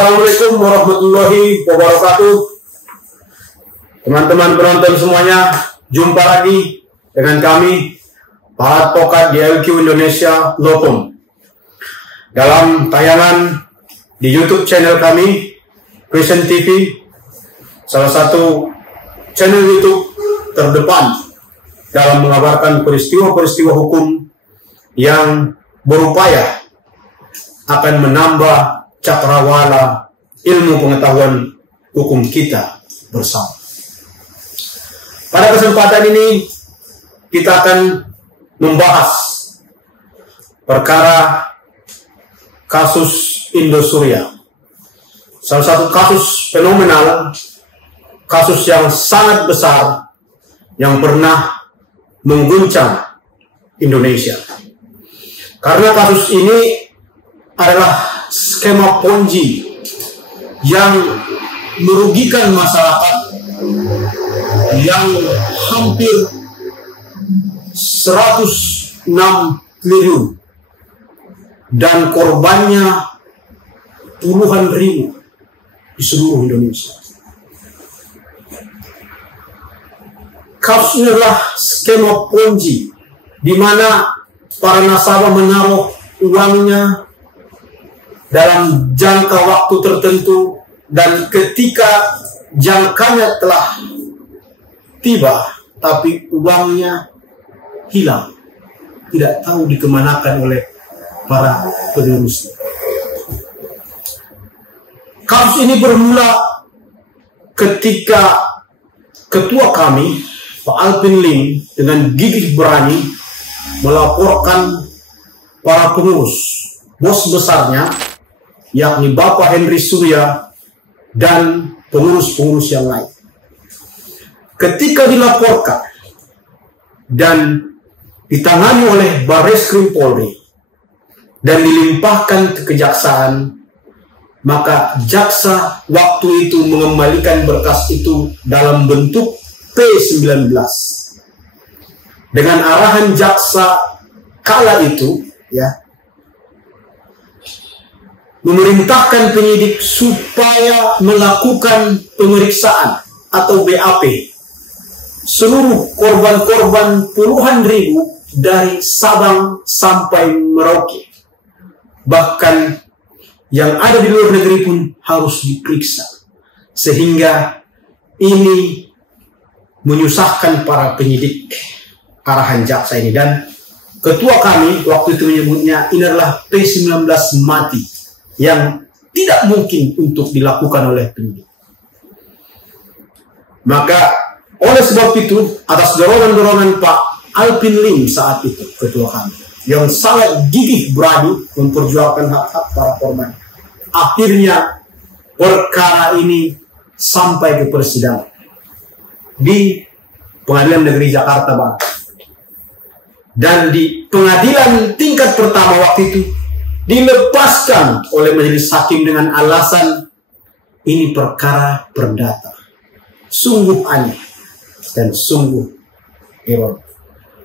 Assalamualaikum warahmatullahi wabarakatuh. Teman-teman penonton semuanya, jumpa lagi dengan kami, Pak Advokat DLQ Indonesia Lopum, dalam tayangan di YouTube channel kami, Christian TV, salah satu channel YouTube terdepan dalam mengabarkan peristiwa-peristiwa hukum yang berupaya akan menambah cakrawala ilmu pengetahuan hukum kita bersama. Pada kesempatan ini kita akan membahas perkara kasus Indosuria. Salah satu kasus fenomenal, kasus yang sangat besar yang pernah mengguncang Indonesia. Karena kasus ini adalah skema Ponzi yang merugikan masyarakat yang hampir 106 triliun dan korbannya puluhan ribu di seluruh Indonesia. Kasus ini adalah skema Ponzi di mana para nasabah menaruh uangnya dalam jangka waktu tertentu, dan ketika jangkanya telah tiba tapi uangnya hilang, tidak tahu dikemanakan oleh para penerusnya. Kasus ini bermula ketika ketua kami, Pak Alvin Lim, dengan gigih berani melaporkan para pengurus, bos besarnya, yakni Bapak Henry Surya dan pengurus-pengurus yang lain. Ketika dilaporkan dan ditangani oleh Barreskrim Polri dan dilimpahkan ke kejaksaan, maka jaksa waktu itu mengembalikan berkas itu dalam bentuk P19 dengan arahan jaksa kala itu, memerintahkan penyidik supaya melakukan pemeriksaan atau BAP seluruh korban-korban puluhan ribu dari Sabang sampai Merauke. Bahkan yang ada di luar negeri pun harus diperiksa, sehingga ini menyusahkan para penyidik arahan jaksa ini. Dan ketua kami waktu itu menyebutnya ini adalah P19 mati yang tidak mungkin untuk dilakukan oleh penyidik. Maka oleh sebab itu, atas dorongan-dorongan Pak Alvin Lim saat itu, ketua kami, yang sangat gigih berani memperjuangkan hak-hak para korban, akhirnya perkara ini sampai ke persidangan di Pengadilan Negeri Jakarta Barat. Dan di pengadilan tingkat pertama waktu itu dilepaskan oleh majelis hakim dengan alasan ini perkara perdata. Sungguh aneh dan sungguh ironi.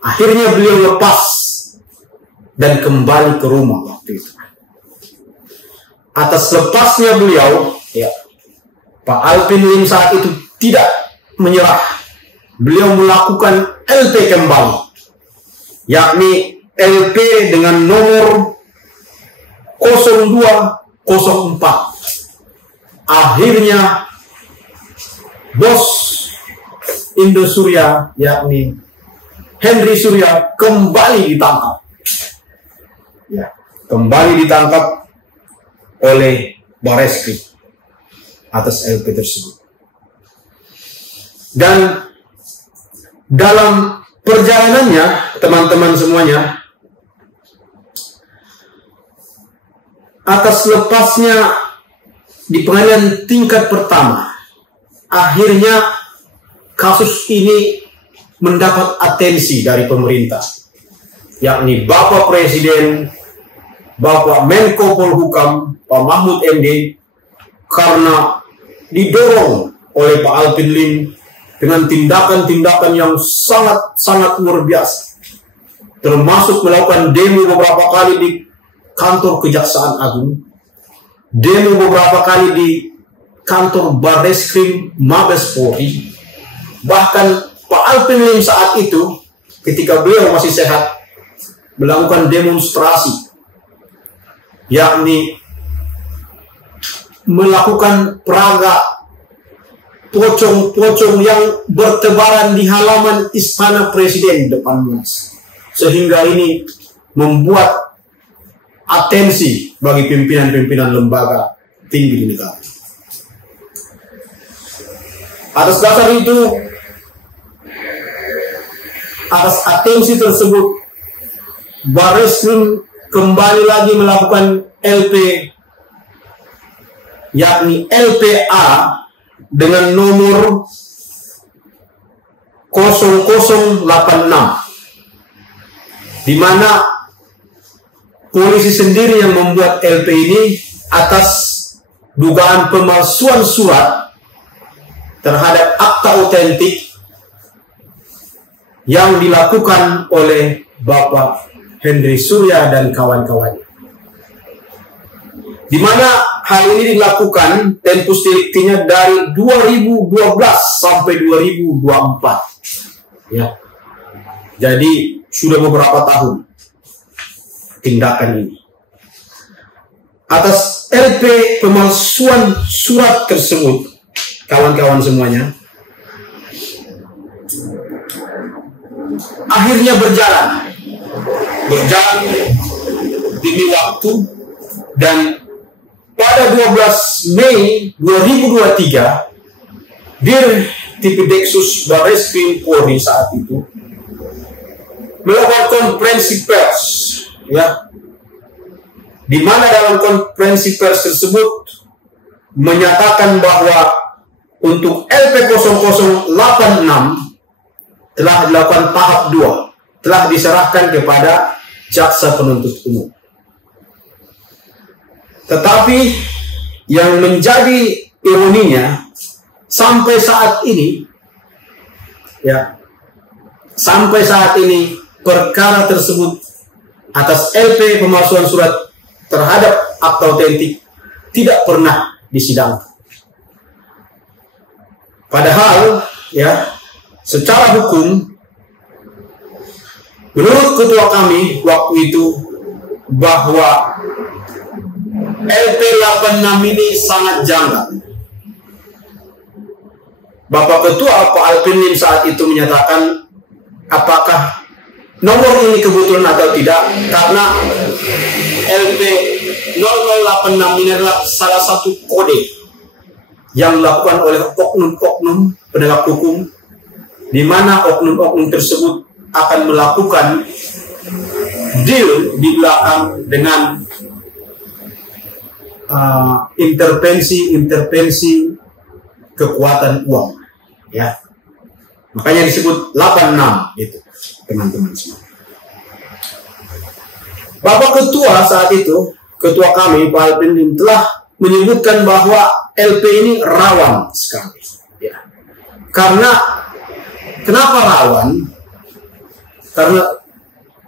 Akhirnya beliau lepas dan kembali ke rumah waktu itu. Atas lepasnya beliau, Pak Alvin Lim saat itu tidak menyerah. Beliau melakukan LP kembali, yakni LP dengan nomor 0204. Akhirnya bos Indosuria, yakni Henry Surya, kembali ditangkap. Kembali ditangkap oleh Barreskrim atas LP tersebut. Dan dalam perjalanannya, teman-teman semuanya, atas lepasnya di pengadilan tingkat pertama, akhirnya kasus ini mendapat atensi dari pemerintah, yakni Bapak Presiden, Bapak Menko Polhukam, Pak Mahfud MD, karena didorong oleh Pak Alvin Lim dengan tindakan-tindakan yang sangat luar biasa, termasuk melakukan demo beberapa kali di kantor Kejaksaan Agung, demo beberapa kali di kantor Barreskrim Mabes Polri. Bahkan Pak Alvin Lim saat itu ketika beliau masih sehat melakukan demonstrasi, yakni melakukan peraga pocong-pocong yang bertebaran di halaman Istana Presiden depan Monas, sehingga ini membuat atensi bagi pimpinan-pimpinan lembaga tinggi di negara. Atas dasar itu, atas atensi tersebut, Barreskrim kembali lagi melakukan LP, yakni LPA dengan nomor 0086, di mana polisi sendiri yang membuat LP ini atas dugaan pemalsuan surat terhadap akta otentik yang dilakukan oleh Bapak Henry Surya dan kawan-kawan. Di mana hal ini dilakukan tempus deliktinya dari 2012 sampai 2024. Ya. Jadi sudah beberapa tahun tindakan ini. Atas LP pemalsuan surat tersebut, kawan-kawan semuanya, akhirnya berjalan demi waktu, dan pada 12 Mei 2023 Dir Tipidexus Barreskrim Polri saat itu melakukan konferensi pers, ya, di mana dalam konferensi pers tersebut menyatakan bahwa untuk LP 0086 telah dilakukan tahap 2, telah diserahkan kepada jaksa penuntut umum. Tetapi yang menjadi ironinya, sampai saat ini, ya, sampai saat ini perkara tersebut atas LP pemalsuan surat terhadap akta otentik tidak pernah disidangkan. Padahal, ya, secara hukum, menurut ketua kami waktu itu, bahwa LP 86 ini sangat janggal. Bapak Ketua Pak Alvin Lim saat itu menyatakan apakah nomor ini kebetulan atau tidak, karena LP 0086 ini adalah salah satu kode yang dilakukan oleh oknum-oknum penegak hukum, di mana oknum-oknum tersebut akan melakukan deal di belakang dengan intervensi kekuatan uang, ya, makanya disebut 86 gitu, teman-teman semua. Bapak Ketua saat itu, Ketua kami Pak Alvin Lim, telah menyebutkan bahwa LP ini rawan sekali, ya. Karena kenapa rawan? Karena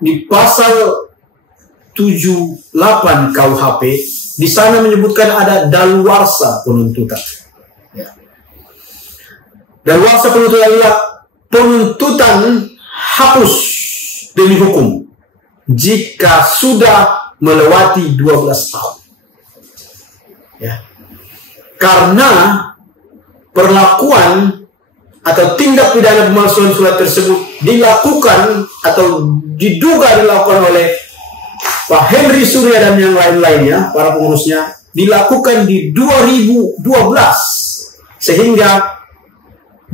di pasal 78 KUHP di sana menyebutkan ada daluarsa penuntutan. Ya. Daluarsa penuntutan adalah penuntutan hapus demi hukum jika sudah melewati 12 tahun. Ya. Karena perlakuan atau tindak pidana pemalsuan surat tersebut dilakukan atau diduga dilakukan oleh Pak Henry Surya dan yang lain-lainnya, para pengurusnya, dilakukan di 2012, sehingga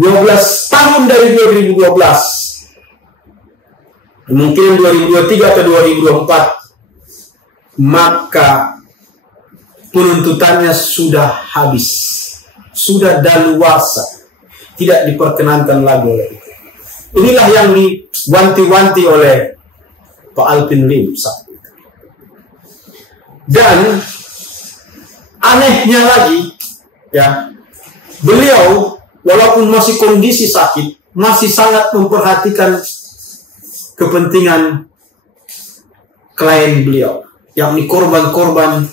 12 tahun dari 2012, mungkin 2023 atau 2024, maka penuntutannya sudah habis, sudah daluarsa, tidak diperkenankan lagi oleh itu. Inilah yang diwanti-wanti oleh Pak Alvin Lim saat itu. Dan anehnya lagi, ya, beliau walaupun masih kondisi sakit, masih sangat memperhatikan kepentingan klien beliau, yakni korban-korban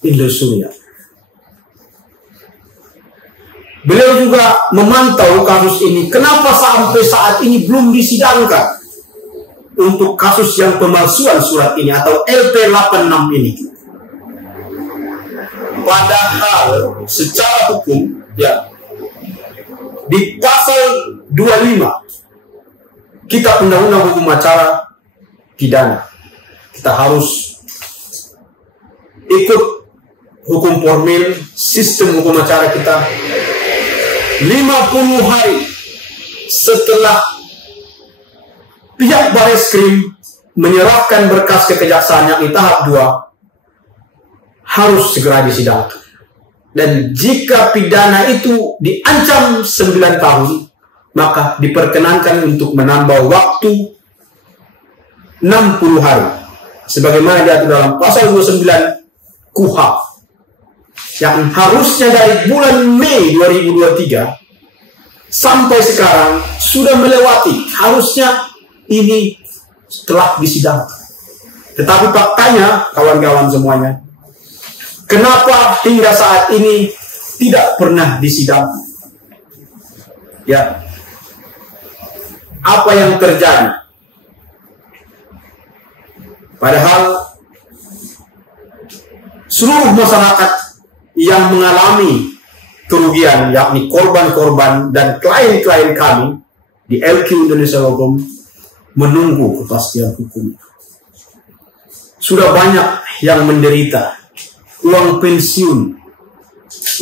Indosuria. Beliau juga memantau kasus ini. Kenapa sampai saat ini belum disidangkan untuk kasus yang pemalsuan surat ini atau LP86 ini? Padahal secara hukum, ya, di pasal 25 Kitab Undang-Undang Hukum Acara Pidana, kita harus ikut hukum formil, sistem hukum acara kita. 50 hari setelah pihak Bareskrim menyerahkan berkas ke kejaksaan yang di tahap 2 harus segera disidangkan. Dan jika pidana itu diancam 9 tahun, maka diperkenankan untuk menambah waktu 60 hari sebagaimana diatur dalam pasal 29 KUHP, yang harusnya dari bulan Mei 2023 sampai sekarang sudah melewati. Harusnya ini telah disidangkan. Tetapi faktanya, kawan-kawan semuanya, kenapa hingga saat ini tidak pernah disidangkan? Ya, apa yang terjadi? Padahal seluruh masyarakat yang mengalami kerugian, yakni korban-korban dan klien-klien kami di LQ Indonesia Hukum, menunggu kepastian hukum. Sudah banyak yang menderita, uang pensiun,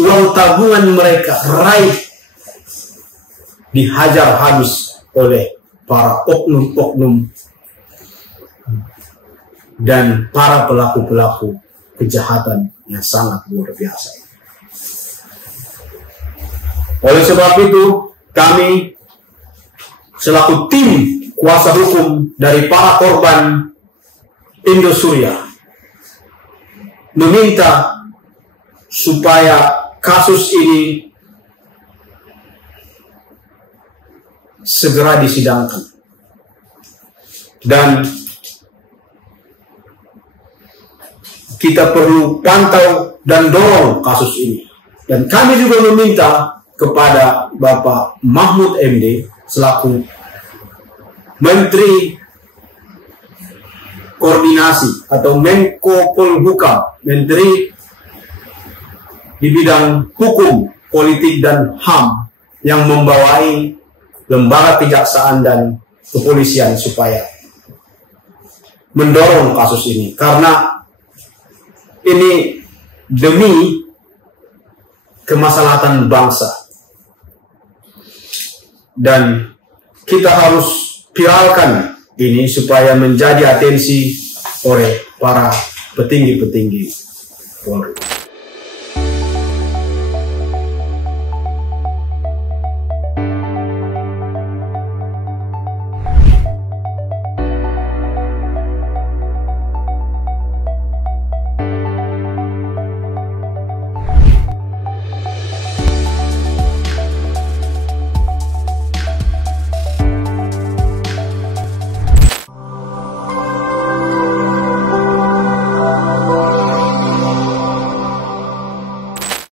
uang tabungan mereka raib dihajar habis oleh para oknum-oknum dan para pelaku-pelaku kejahatan yang sangat luar biasa. Oleh sebab itu, kami selaku tim kuasa hukum dari para korban Indosuria meminta supaya kasus ini segera disidangkan dan kita perlu pantau dan dorong kasus ini. Dan kami juga meminta kepada Bapak Mahfud MD selaku Menteri Koordinasi atau Menko Polhukam, Menteri di bidang hukum, politik, dan HAM yang membawai lembaga kejaksaan dan kepolisian supaya mendorong kasus ini. Karena ini demi kemaslahatan bangsa dan kita harus viralkan ini supaya menjadi atensi oleh para petinggi-petinggi Polri.